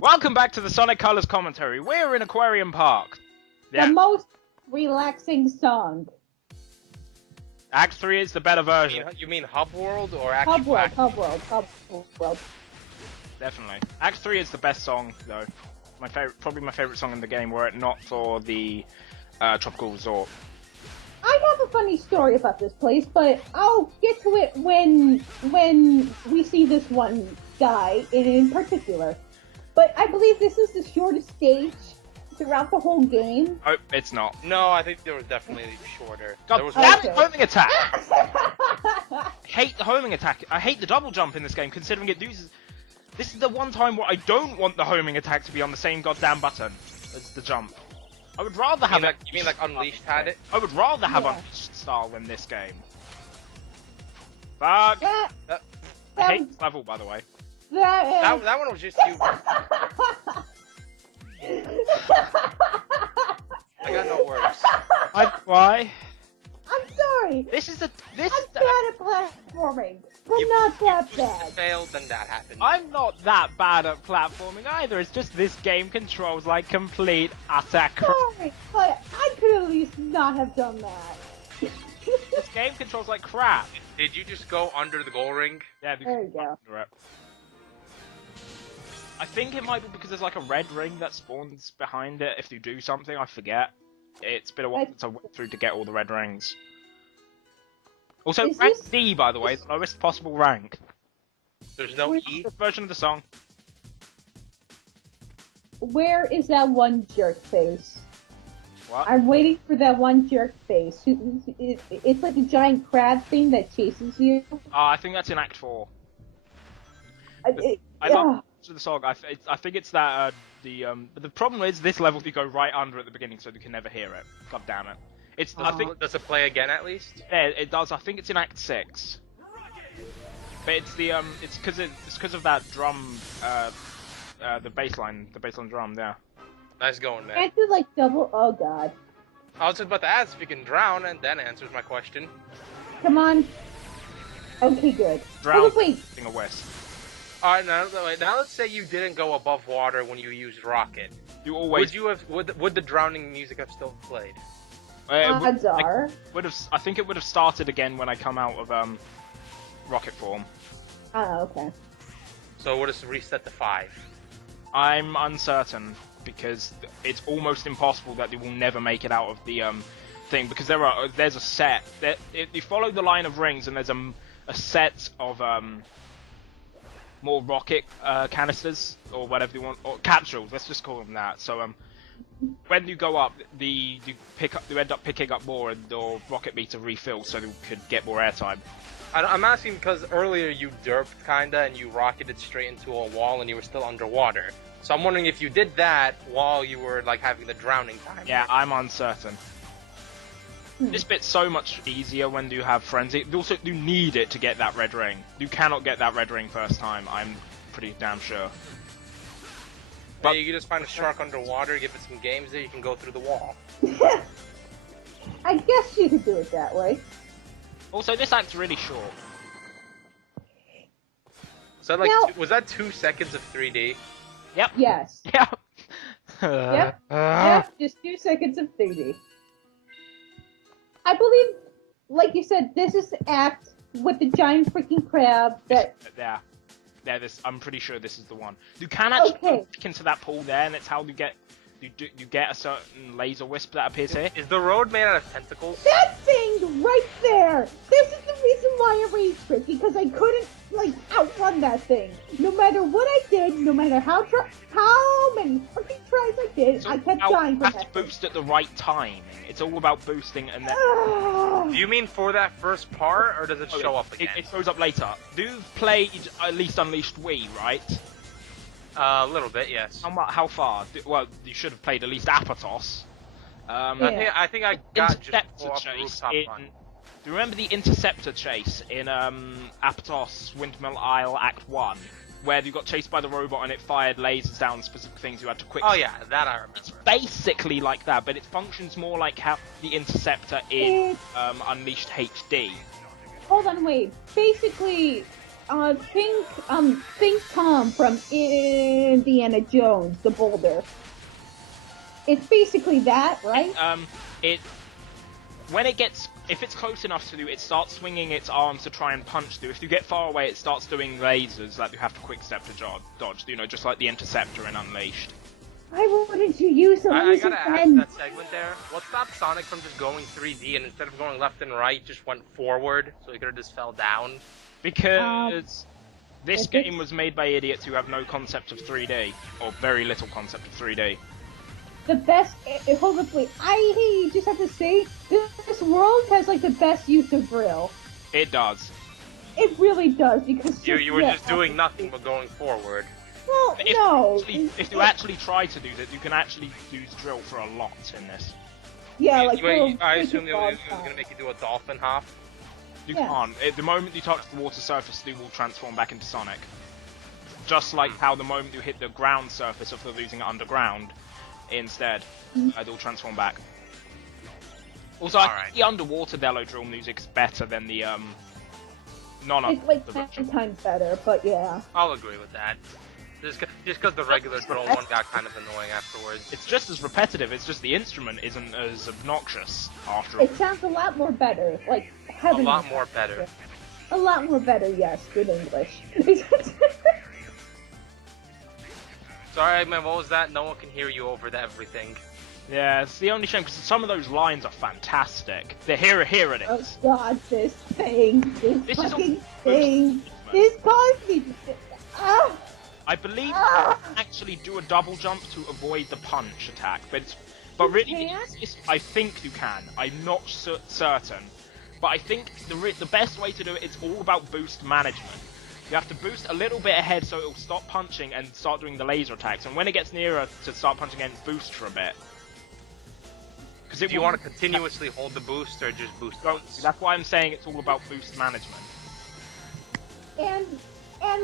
Welcome back to the Sonic Colors commentary. We're in Aquarium Park. The most relaxing song. Act 3 is the better version. You mean Hub World or actual Hub World. Definitely. Act 3 is the best song, though. Probably my favorite song in the game, were it not for the Tropical Resort. I have a funny story about this place, but I'll get to it when we see this one guy in particular. But I believe this is the shortest stage throughout the whole game. Oh, it's not. No, I think they were definitely shorter. God, was damn it, homing attack! Hate the homing attack. I hate the double jump in this game, considering it uses... This is the one time where I don't want the homing attack to be on the same goddamn button as the jump. I would rather have it... You mean like Unleashed had it? I would rather have Unleashed style in this game. Fuck! I hate this level, by the way. That one was just you. I got no words. Why? I'm sorry. This is the... I'm bad at platforming, but not that bad. Failed, then that happened. I'm not that bad at platforming either. It's just this game controls like complete utter crap. Sorry, but I could at least not have done that. This game controls like crap. Did you just go under the goal ring? Yeah, there you go. I think it might be because there's like a red ring that spawns behind it if you do something. I forget. It's been a while since I went through to get all the red rings. Also, rank D, by the way, the lowest possible rank. There's no E? This version of the song. Where is that one jerk face? What? I'm waiting for that one jerk face. It's like a giant crab thing that chases you. I think that's in Act 4. I love the song. I think it's that but the problem is this level you go right under at the beginning, so you can never hear it. God damn it! It's I think does it play again at least? Yeah, it does. I think it's in Act 6. But it's the it's because of that drum the baseline drum there. Nice going, man. Can't do like double. Oh god. I was just about to ask if you can drown, and that answers my question. Come on. Okay, good. Drown. Wait. A west. Alright, now let's say you didn't go above water when you used rocket. You always. Would the drowning music have still played? Odds are. I think it would have started again when I come out of rocket form. Oh, okay. So it would have reset to 5. I'm uncertain because it's almost impossible that they will never make it out of the thing because there's a set that if you follow the line of rings and there's a set of more rocket canisters or whatever you want, or capsules. Let's just call them that. So when you go up, you end up picking up more, and your rocket meter refills so you could get more airtime. I'm asking because earlier you derped kinda and you rocketed straight into a wall and you were still underwater. So I'm wondering if you did that while you were like having the drowning time. Yeah, I'm uncertain. This bit's so much easier when you have frenzy. Also, you need it to get that red ring. You cannot get that red ring first time. I'm pretty damn sure. But you can just find a shark underwater, give it some games there, you can go through the wall. I guess you could do it that way. Also, this act's really short. Was that like was that 2 seconds of 3D? Yep. Yes. Yep. Yep, just 2 seconds of 3D. I believe, like you said, this is the act with the giant freaking crab that... Yeah, I'm pretty sure this is the one. You can actually look into that pool there, and it's how you get a certain laser wisp that appears here. Is the road made out of tentacles? That thing right there! This is the reason why I rage quit, because I couldn't, like, outrun that thing. No matter what I did, no matter how many freaking tries I did, I kept dying from that thing. You have to boost at the right time. It's all about boosting and then... Do you mean for that first part, or does it show up again? It shows up later. You've played at least Unleashed Wii, right? A little bit, yes. How far? Well, you should have played at least Apatos. I think I got Interceptor chase. Do you remember the Interceptor chase in Apatos Windmill Isle Act 1? Where you got chased by the robot and it fired lasers down specific things you had to quick... Oh yeah, that I remember. It's basically like that, but it functions more like how the Interceptor in Unleashed HD. Hold on, wait. Basically, think Tom from Indiana Jones, the boulder. It's basically that, right? It when it gets, if it's close enough to you, it starts swinging its arms to try and punch through. If you get far away, it starts doing lasers that you have to quick step to dodge. You know, just like the Interceptor in Unleashed. Why wouldn't you use a I laser gotta ask pen? that segment there. What stopped Sonic from just going 3D and instead of going left and right, just went forward, so he could have just fell down? Because this if game it's- was made by idiots who have no concept of 3D, or very little concept of 3D. The best. Hold up, wait. I just have to say, this world has like the best use of drill. It does. It really does because You were yeah, just doing nothing but going forward. Well, If, no. if you actually try to do that, you can actually use drill for a lot in this. Yeah, like I assume it was gonna make you do a dolphin hop. You Yeah. can't. At the moment you touch the water surface, they will transform back into Sonic. Just like how the moment you hit the ground surface, if they're losing it underground, instead, they'll transform back. Also, I think the underwater Delo drill music's better than the It's like 10 times better, but yeah. I'll agree with that. Just because the regular drill one got kind of annoying afterwards. It's just as repetitive, it's just the instrument isn't as obnoxious after It sounds a lot more better, like A heaven. lot more better. A lot more better, yes, good English. Sorry, man, what was that? No one can hear you over everything. Yeah, it's the only shame, because some of those lines are fantastic. Here it Oh is. god, this thing, this This is fucking a- thing, this caused me to... Ah! I believe you Ah! can actually do a double jump to avoid the punch attack, but really, can? I think you can. I'm not certain, but I think the best way to do it is all about boost management. You have to boost a little bit ahead so it'll stop punching and start doing the laser attacks, and when it gets nearer to start punching again, boost for a bit. Do you want to continuously hold the boost or just boost once? That's why I'm saying it's all about boost management. And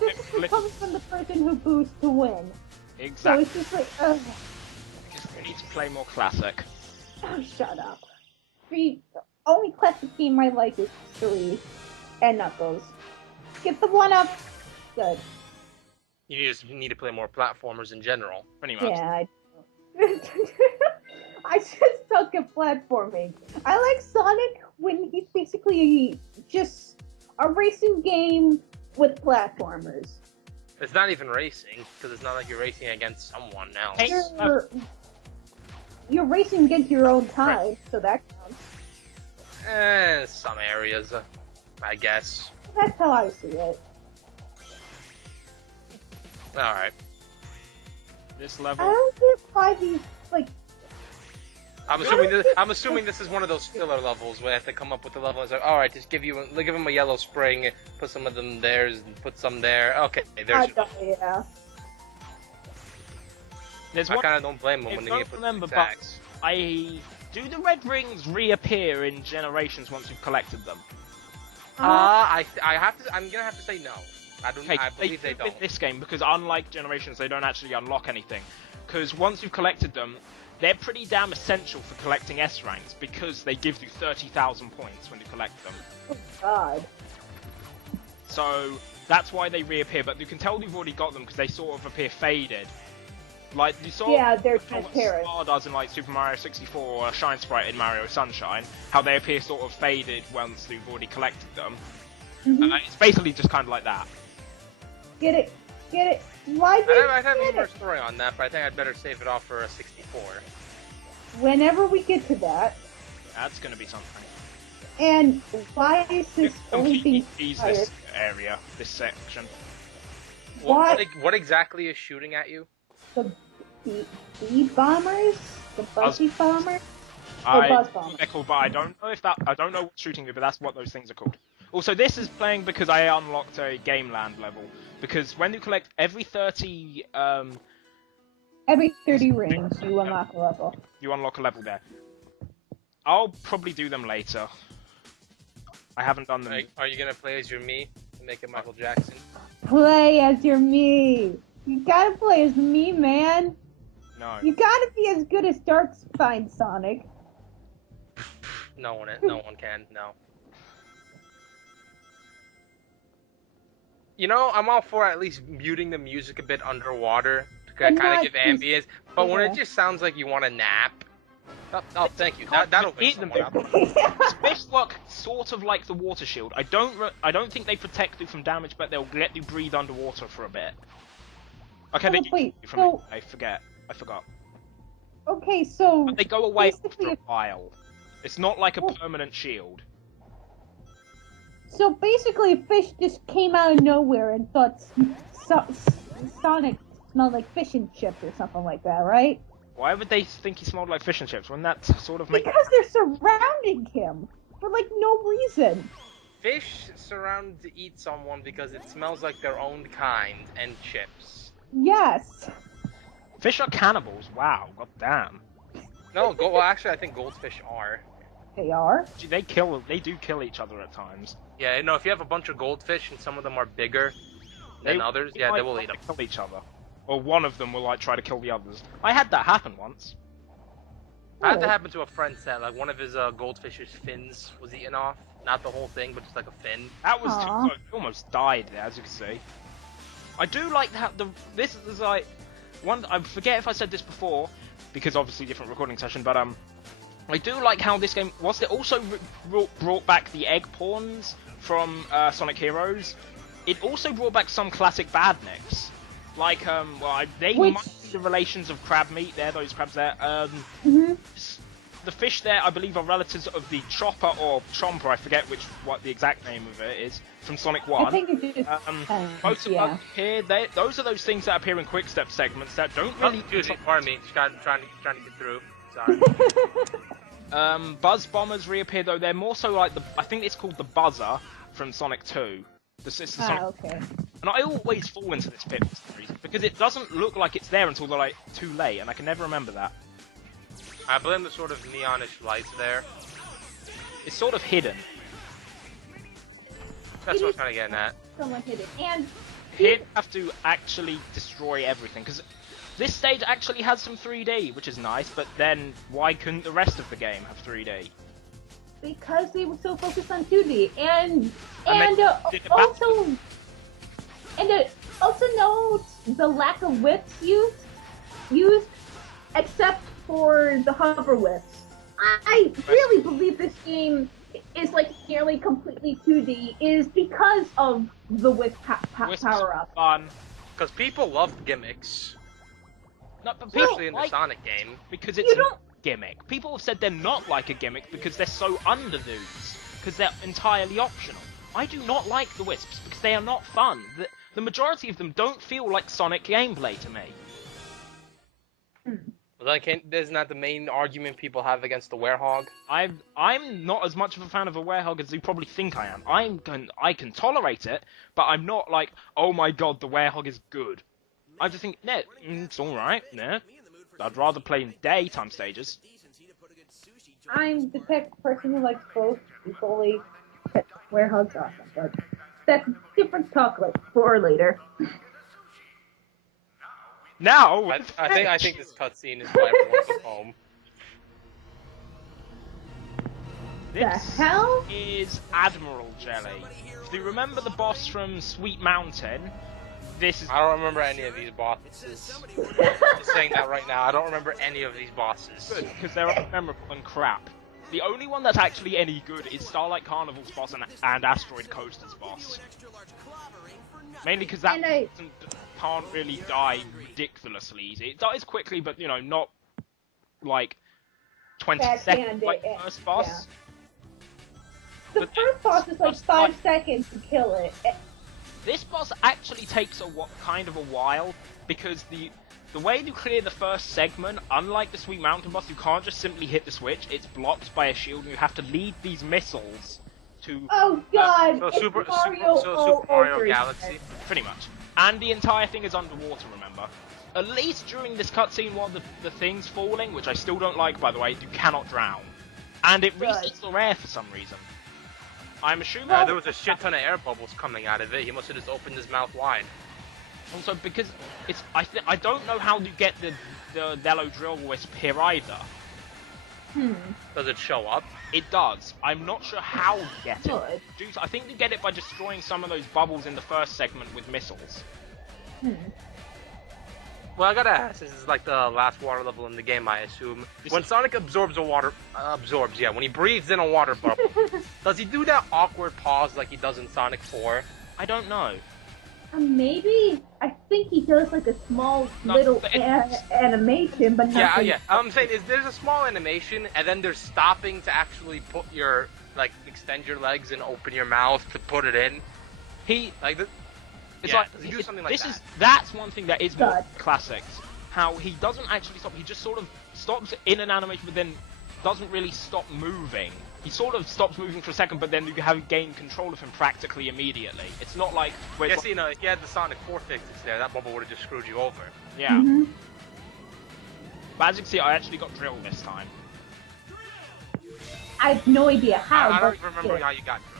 this is coming from the person who boosts to win. So Exactly. it's just like, ugh. Just need to play more classic. Oh, shut up. The only classic game I like is 3 and Knuckles. Get the one up. Good. You just need to play more platformers in general. Pretty much. Yeah, I just suck at platforming. I like Sonic when he's basically just a racing game with platformers. It's not even racing, because it's not like you're racing against someone else. Hey. You're racing against your own time, so that counts. Some areas, I guess. That's how I see it. Alright. This I level. don't get why these, like, I'm assuming this is one of those filler levels where I have to come up with the level. It's like, all right, just give him a yellow spring, put some of them there, and put some there. Okay, there's. yeah. There's I one. kind of don't blame him I when they don't get put remember, attacks. but do the red rings reappear in Generations once you've collected them? I'm gonna have to say no. I don't. Okay, I believe they do in don't. this game, because unlike Generations, they don't actually unlock anything. Because once you've collected them, they're pretty damn essential for collecting S ranks, because they give you 30,000 points when you collect them. Oh, God. So that's why they reappear, but you can tell you've already got them because they sort of appear faded. Like, you saw Yeah, they're what transparent. Star does in like Super Mario 64 or Shine Sprite in Mario Sunshine, how they appear sort of faded once you've already collected them. It's basically just kind of like that. Get it. Get it. Why I have get more it? story on that, but I think I'd better save it off for a 64. Whenever we get to that, That's going to be something. and why is this only Completely being ease fired? this area, this section. Why? What exactly is shooting at you? The bee bombers? The buzzy bombers? Buzz bombers. They're called, but I don't know what's shooting me, but that's what those things are called. Also, this is playing because I unlocked a Game Land level. Because when you collect every 30, Every 30 rings, you unlock a level. you unlock a level there. I'll probably do them later. I haven't done them. Are you gonna play as your me and make it Michael Jackson? Play as your me. You gotta play as me, man. No. You gotta be as good as Darkspine Sonic. No one can. No. You know, I'm all for at least muting the music a bit underwater to But kind of not give ambience. But when yeah. it just sounds like you want to nap, oh, thank you. That'll wake Eat them. someone up. Fish look sort of like the water shield. I don't think they protect you from damage, but they'll let you breathe underwater for a bit. Okay, Oh, they do wait, from so- it. I forgot. Okay, so But they go away after basically, a while. It's not like a Well- permanent shield. so basically, fish just came out of nowhere and thought Sonic smelled like fish and chips or something like that, right? Why would they think he smelled like fish and chips? Wouldn't that sort of make... Because they're surrounding him for like no reason. Fish surrounded to eat someone because it smells like their own kind and chips. Yes. Fish are cannibals. Wow, god damn. No, well, actually, I think goldfish are. They are. Gee, they do kill each other at times. Yeah, you know, if you have a bunch of goldfish and some of them are bigger than others, yeah, they will eat them. Kill each other. Or one of them will like try to kill the others. I had that happen once. I had Oh. that happen to a friend that, like, one of his goldfish's fins was eaten off. Not the whole thing, but just like a fin. That was too Aw. close. He almost died there, as you can see. I do like that. This is like one. I forget if I said this before, because obviously different recording session. But I do like how this game was. It also brought back the egg pawns from Sonic Heroes. It also brought back some classic badniks, like they Which- might be the relations of crab meat. There, those crabs there. Mhm. The fish there, I believe, are relatives of the Chopper or Chomper. I forget what the exact name of it is from Sonic 1. I think it just. Most of yeah. them here, those are those things that appear in quick step segments that don't Oh, really. excuse me, pardon me. Just trying to get through. Sorry. Buzz Bombers reappear though. They're more so like I think it's called the Buzzer from Sonic 2. It's the Sonic, Okay. and I always fall into this pit for some reason because it doesn't look like it's there until they're like too late, and I can never remember that. I blame the sort of neonish lights there. It's sort of hidden. That's what I was kind of getting at. Someone hit it. And Here you have to actually destroy everything because this stage actually has some 3D, which is nice. But then why couldn't the rest of the game have 3D? because they were so focused on 2D, and And they did it back- also note the lack of whips used, except for the hover whips. I really believe this game is like nearly completely 2D is because of the whip Wisps power up. Fun. Because people love gimmicks, No, but people especially in the like Sonic game. because You it's a don't- gimmick. People have said they're not like a gimmick because they're so under nudes, because they're entirely optional. I do not like the Wisps because they are not fun. The majority of them don't feel like Sonic gameplay to me. Well, isn't that the main argument people have against the Werehog? I'm not as much of a fan of a Werehog as you probably think I am. I can tolerate it, but I'm not like, oh my god, the Werehog is good. I just think, nah, it's alright, nah. I'd rather play in daytime stages. I'm the type of person who likes both equally. Werehog's awesome, but that's different talk like for later. Now, I think this cutscene is why everyone goes home. this The hell? is Admiral Jelly. If you remember the boss from Sweet Mountain, this is I don't remember any of these bosses. Just saying that right now. I don't remember any of these bosses. good because they're unmemorable and crap. The only one that's actually any good is Starlight Carnival's boss and Asteroid Coaster's boss. Mainly because that And I- can't really die ridiculously easy. It dies quickly, but not like 20 That seconds can like do the it, first boss. The But first boss is like just 5 like- seconds to kill it. This boss actually takes kind of a while because the way you clear the first segment, unlike the Sweet Mountain boss, you can't just simply hit the switch. It's blocked by a shield, and you have to lead these missiles to Oh god! So it's Super Mario Super Mario over Galaxy. pretty much. And the entire thing is underwater. Remember, at least during this cutscene, while the thing's falling, which I still don't like, by the way, you cannot drown, and it Right. resets the air for some reason. I'm assuming There was a shit ton of air bubbles coming out of it. He must have just opened his mouth wide. also because I don't know how you get the yellow drill wisp here either. Does it show up? It does. I'm not sure how you get it. Good. I think you get it by destroying some of those bubbles in the first segment with missiles. Well, I gotta ask, this is like the last water level in the game, I assume. When Sonic absorbs when he breathes in a water bubble, does he do that awkward pause like he does in Sonic 4? I don't know. Maybe. I think he does like a small little animation, but nothing. Yeah. I'm saying, there's a small animation, and then there's stopping to actually put your, like, extend your legs and open your mouth to put it in. Does he do something like that? That's one thing that is more Good. classics. How he doesn't actually stop. He just sort of stops in an animation, but then doesn't really stop moving. He sort of stops moving for a second, but then you have gained control of him practically immediately. It's not like... Yes, you know, if you had the Sonic 4 physics there, that bubble would have just screwed you over. Yeah. But as you can see, I actually got drilled this time. I have no idea how. I don't even remember how you got drilled.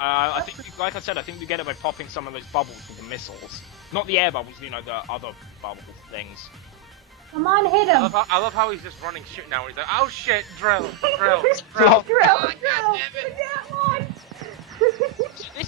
I think, like I said, I think you get it by popping some of those bubbles with the missiles. Not the air bubbles, you know, the other bubble things. Come on, hit him. I love how he's just running shit now. He's like, oh shit, drill. Drill. This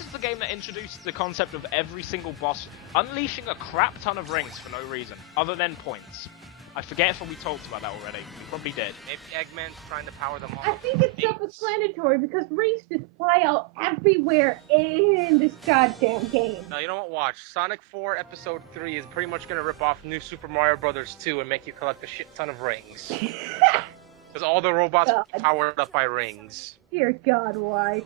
is the game that introduced the concept of every single boss unleashing a crap ton of rings for no reason, other than points. I forget if we talked about that already. We probably did. Maybe Eggman's trying to power them all. I think it's self-explanatory because rings just fly out everywhere in this goddamn game. No, you know what? Watch. Sonic 4 Episode 3 is pretty much gonna rip off New Super Mario Bros. 2 and make you collect a shit ton of rings. Because all the robots will be powered up by rings. Dear God, why?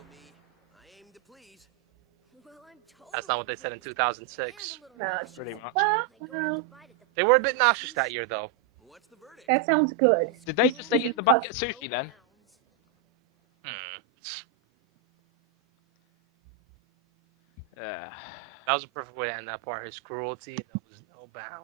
That's not what they said in 2006. No, Pretty much. well, They were a bit nauseous that year, though. that sounds good. Did they just eat the bucket of sushi then? That was a perfect way to end that part. His cruelty knows no bounds.